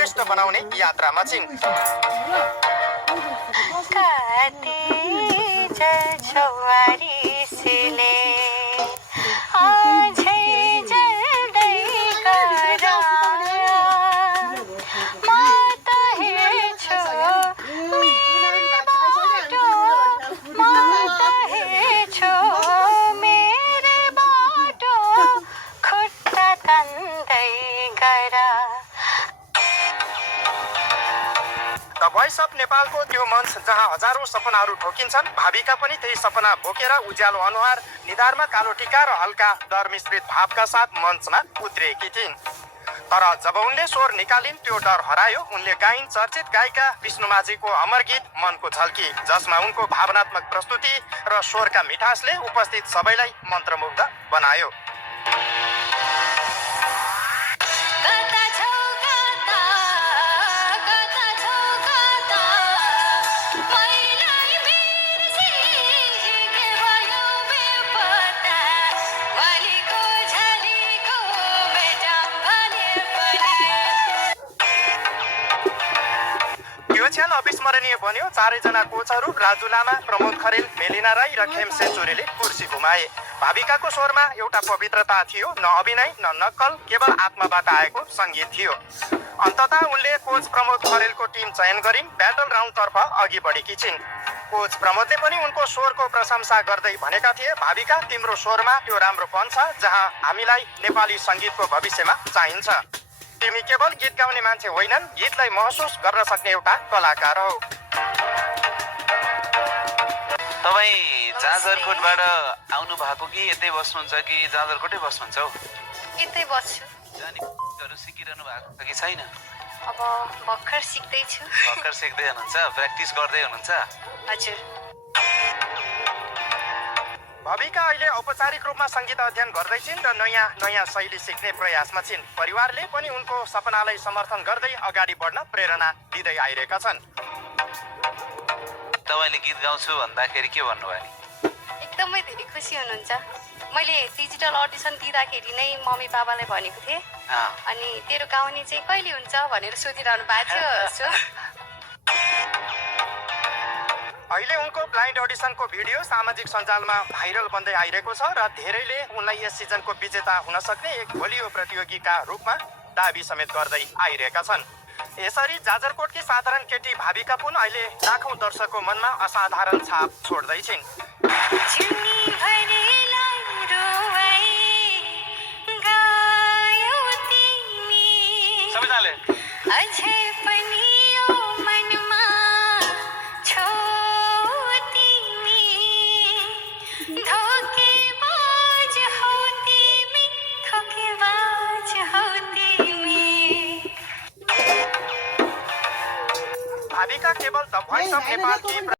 उत्कृष्ट बनाउने यात्रामा छिन्। द भोइस अफ नेपालको त्यो मञ्च जहाँ हजारौं सपनाहरू ठोकिन्छन्, भाविका पनि त्यही सपना बोकेर उज्यालो अनुहार, निधारमा कालो टीका र हल्का डर मिश्रित भावका साथ मञ्चमा उत्रिएकी थिइन्। तर जब उनले स्वर निकालिन्, त्यो डर हरायो। उनले गाइन् चर्चित गायिका विष्णुमाझीको अमर गीत मनको झल्की, जसमा उनको भावनात्मक प्रस्तुति र स्वरका मिठासले उपस्थित सबैलाई मन्त्रमुग्ध बनायो। क्षण अविस्मरणीय बन्यो। चारैजना कोचहरू राजु लामा, प्रमोद खरेल, मेलिना राई र खेम सेन्चुरीले कुर्सी घुमाए। भाविकाको स्वरमा एउटा पवित्रता थियो, न अभिनय न नक्कल, केवल आत्माबाट आएको सङ्गीत थियो। अन्ततः उनले कोच प्रमोद खरेलको टिम चयन गरिन्, ब्याटल राउन्डतर्फ अघि बढेकी छिन्। कोच प्रमोदले पनि उनको स्वरको प्रशंसा गर्दै भनेका थिए, भाविका, तिम्रो स्वरमा त्यो राम्रोपन छ जहाँ हामीलाई नेपाली सङ्गीतको भविष्यमा चाहिन्छ। तिमी केवल गीत गाउने मान्छे होइनन्, गीतलाई महसुस गर्न सक्ने एउटा कलाकार हो। तपाईँ जाजरकोटबाट आउनु भएको कि यतै बस्नुहुन्छ कि जाजरकोटै बस्नुहुन्छ हौ? यतै बस्छु। जानीहरू सिकिरहनु भएको छ कि छैन? अब भर्खर सिक्दैछु। भर्खर सिक्दै हुनुहुन्छ? प्र्याक्टिस गर्दै हुनुहुन्छ? हजुर। भाविका अहिले औपचारिक रूपमा सङ्गीत अध्ययन गर्दैछिन् र नयाँ शैली सिक्ने प्रयासमा छिन्। परिवारले पनि उनको सपनालाई समर्थन गर्दै अगाडि बढ्न प्रेरणा दिँदै आइरहेका छन्। तपाईँले गीत गाउँछु भन्दाखेरि के भन्नुभयो नि? एकदमै धेरै खुसी हुनुहुन्छ। मैले डिजिटल अडिसन दिँदाखेरि नै मम्मी बाबालाई भनेको थिएँ, अनि तेरो गाउने चाहिँ कहिले हुन्छ भनेर सोधिरहनु भएको थियो। अहिले उनको ब्लाइन्ड अडिसनको भिडियो सामाजिक सञ्जालमा भाइरल बन्दै आइरहेको छ र धेरैले उनलाई यस सिजनको विजेता हुन सक्ने एक बलियो प्रतियोगीका रूपमा दाबी समेत गर्दै आइरहेका छन्। यसरी जाजरकोटकी साधारण केटी भाविका पुन अहिले लाखौं दर्शकको मनमा असाधारण छाप छोड्दैछिन्। सबैजनाले भाविका केवल the voice of Nepal Ki